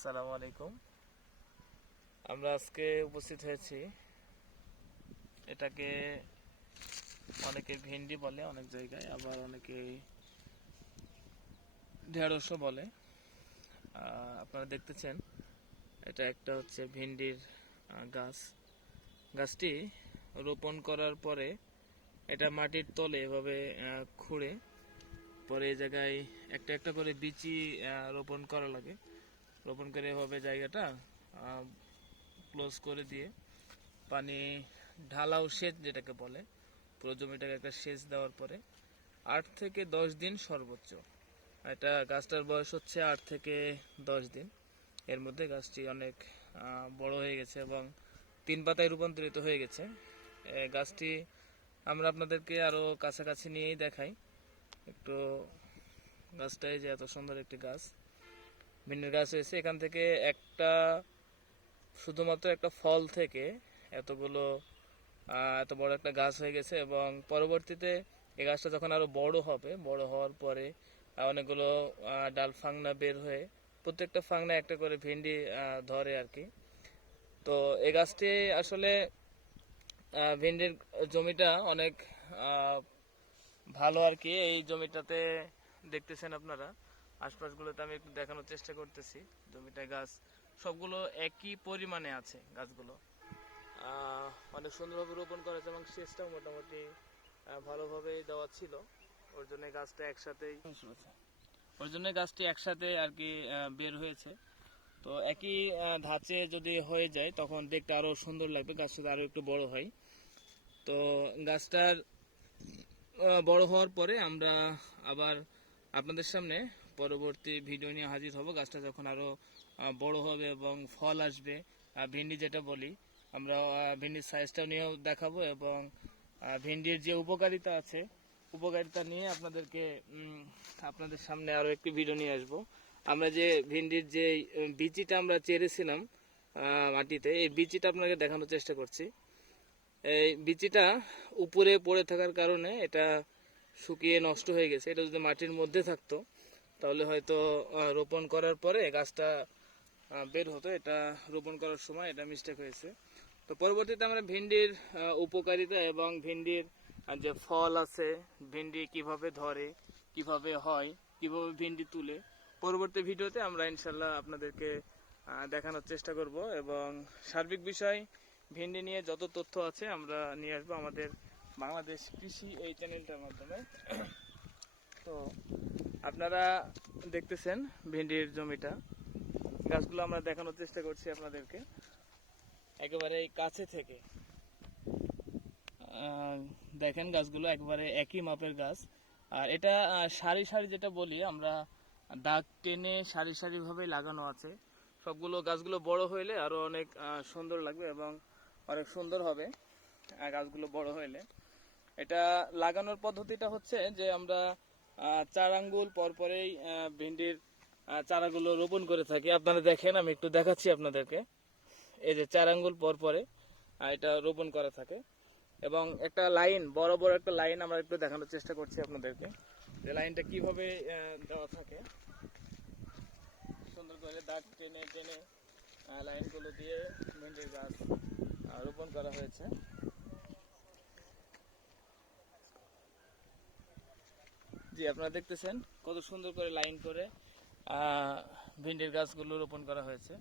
আসসালামু আলাইকুম। আমরা আজকে উপস্থিত হয়েছি, এটাকে অনেকে ভিন্ডি বলে অনেক জায়গায়, আবার অনেকে ঢেঁড়সও বলে। আপনারা দেখতেছেন এটা একটা হচ্ছে ভিন্ডির গাছ। গাছটি রোপণ করার পরে এটা মাটির তলে এভাবে খুঁড়ে পরে এই জায়গায় একটা একটা করে বিচি রোপণ করা লাগে। রোপণ করে এভাবে জায়গাটা ক্লোজ করে দিয়ে পানি ঢালাও সেচ যেটাকে বলে, পুরো জমিটাকে একটা সেচ দেওয়ার পরে 8 থেকে 10 দিন সর্বোচ্চ, এটা গাছটার বয়স হচ্ছে 8 থেকে 10 দিন। এর মধ্যে গাছটি অনেক বড় হয়ে গেছে এবং 3 পাতায় রূপান্তরিত হয়ে গেছে। গাছটি আমরা আপনাদেরকে আরও কাছাকাছি নিয়েই দেখাই একটু। গাছটাই যে এত সুন্দর একটি গাছ, ভিন্ডির গাছ হয়েছে। এখান থেকে একটা শুধুমাত্র একটা ফল থেকে এতগুলো এত বড় একটা গাছ হয়ে গেছে এবং পরবর্তীতে এই গাছটা যখন আরো বড় হবে, বড় হওয়ার পরে অনেকগুলো ডাল ফাংনা বের হয়ে প্রত্যেকটা ফাংনা একটা করে ভিন্ডি ধরে আর কি। তো এই গাছটি আসলে ভিন্ডির জমিটা অনেক ভালো আর কি। এই জমিটাতে দেখতেছেন আপনারা, আশপাশগুলোতে আমি একটু দেখানোর চেষ্টা করতেছি। জমিটা গাছ সবগুলো একই পরিমাণে আছে, গাছগুলো অনেক সুন্দরভাবে রোপণ করা হয়েছে এবং সেচটাও মোটামুটি ভালোভাবে দেওয়া ছিল। ওর জন্য গাছটি একসাথে আর কি বের হয়েছে। তো একই ধাঁচে যদি হয়ে যায় তখন দেখতে আরো সুন্দর লাগবে, গাছটা আরো একটু বড় হয়। তো গাছটার বড় হওয়ার পরে আমরা আবার আপনাদের সামনে পরবর্তী ভিডিও নিয়ে হাজির হব। গাছটা যখন আরো বড় হবে এবং ফল আসবে, ভিন্ডি যেটা বলি আমরা, ভিন্ডির সাইজটাও নিয়েও দেখাবো এবং ভিন্ডির যে উপকারিতা আছে, উপকারিতা নিয়ে আপনাদের সামনে আরো একটি ভিডিও নিয়ে আসব। আমরা যে ভিন্ডির যে বিচিটা আমরা চেরেছিলাম মাটিতে, এই বিচিটা আপনাকে দেখানোর চেষ্টা করছি। এই বিচিটা উপরে পড়ে থাকার কারণে এটা শুকিয়ে নষ্ট হয়ে গেছে। এটা যদি মাটির মধ্যে থাকতো তাহলে হয়তো রোপণ করার পরে গাছটা বের হতো। এটা রোপণ করার সময় এটা মিস্টেক হয়েছে। তো পরবর্তীতে আমরা ভিন্ডির উপকারিতা এবং ভিন্ডির যে ফল আছে, ভিন্ডি কিভাবে ধরে, কিভাবে হয়, কিভাবে ভিন্ডি তুলে, পরবর্তী ভিডিওতে আমরা ইনশাল্লাহ আপনাদেরকে দেখানোর চেষ্টা করব এবং সার্বিক বিষয় ভিন্ডি নিয়ে যত তথ্য আছে আমরা নিয়ে আসবো আমাদের বাংলাদেশ কৃষি এই চ্যানেলটার মাধ্যমে। তো আপনারা দেখতেছেন ভিন্ডির জমিটা, গাছগুলো আমরা দেখানোর চেষ্টা করছি আপনাদেরকে একেবারে কাছে থেকে। দেখেন গাছগুলো একেবারে একই মাপের গাছ। আর এটা সারি সারি যেটা বলি আমরা, দাগ টেনে সারি সারি ভাবে লাগানো আছে। সবগুলো গাছগুলো বড় হইলে আরো অনেক সুন্দর লাগবে এবং অনেক সুন্দর হবে গাছগুলো বড় হইলে। এটা লাগানোর পদ্ধতিটা হচ্ছে যে আমরা 4 আঙ্গুল পরপরেই ভিন্ডির চারাগুলো রোপণ করে থাকি। আপনারা দেখেন, আমি একটু দেখাচ্ছি আপনাদেরকে। এই যে 4 আঙ্গুল পরপরে এটা রোপণ করা থাকে এবং একটা লাইন, বড় বড় একটা লাইন আমরা একটু দেখানোর চেষ্টা করছি আপনাদেরকে, যে লাইনটা কিভাবে দেওয়া থাকে। সুন্দর করে দাগ টেনে টেনে লাইনগুলো দিয়ে ভিন্ডির গাছ রোপণ করা হয়েছে। জি, আপনারা দেখতেছেন কত সুন্দর করে লাইন করে ভিন্ডির গাছগুলো রোপণ করা হয়েছে।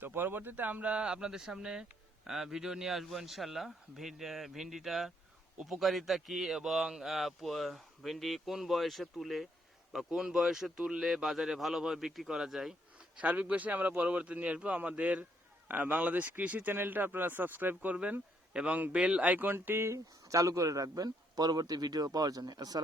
তো পরবর্তীতে আমরা আপনাদের সামনে ভিডিও নিয়ে আসবো ইনশাল্লাহ, ভিন্ডিটা উপকারিতা কি এবং ভিন্ডি কোন বয়সে তুলে বা কোন বয়সে তুললে বাজারে ভালোভাবে বিক্রি করা যায়, সার্বিক বিষয়ে আমরা পরবর্তীতে নিয়ে আসবো। আমাদের বাংলাদেশ কৃষি চ্যানেলটা আপনারা সাবস্ক্রাইব করবেন এবং বেল আইকনটি চালু করে রাখবেন পরবর্তী ভিডিও পাওয়ার জন্য। আসসালাম।